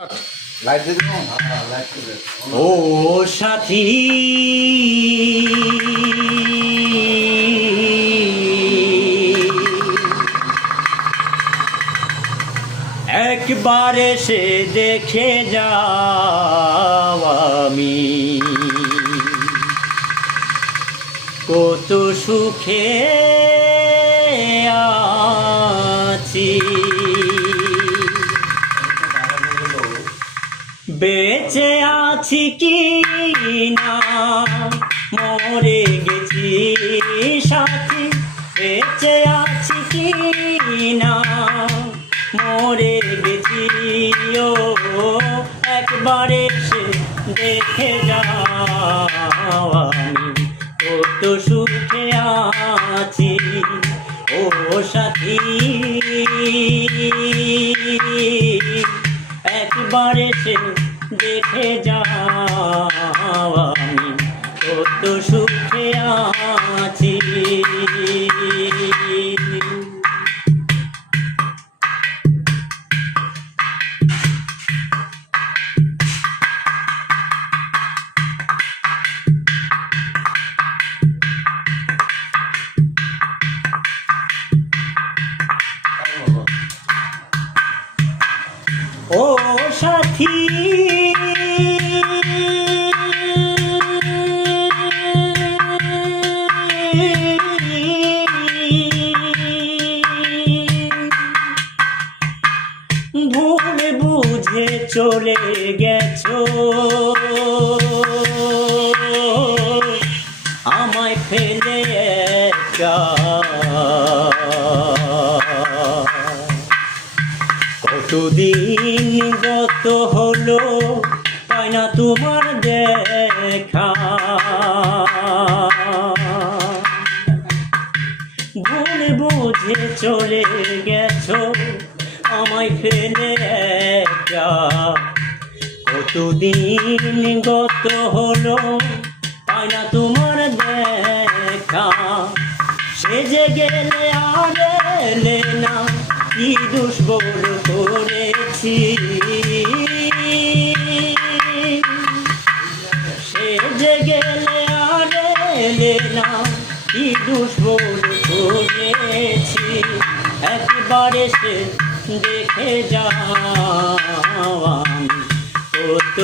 ও সাথী একবার এসে দেখে যাও আমি কত সুখে আছি, বেঁচে আছি কি না মরে গেছি সাথী, বেঁচে আছি কি না মরে গেছি। ও একবার এসে দেখে যাও আমি কত সুখে আছি। ও সাথী একবার এসে দেখে যাও আমি কত সুখে আছি। ও সাথী ভুল বুঝে চলে গেছো, আমায় ফেলে একা। কতদিন গত হলো পাই না তোমার দেখা, ভুল বুঝে চলে গেছো আমায় ফেলে একা। কতদিন গত হলো পাই না তোমার দেখা, সেজে গেলে আর এলে না কি দুষ্বর করেছি, সেজে গেলে আর এলে না কি দুষ্বর করেছি। একবার এসে দেখে যাও আমি কত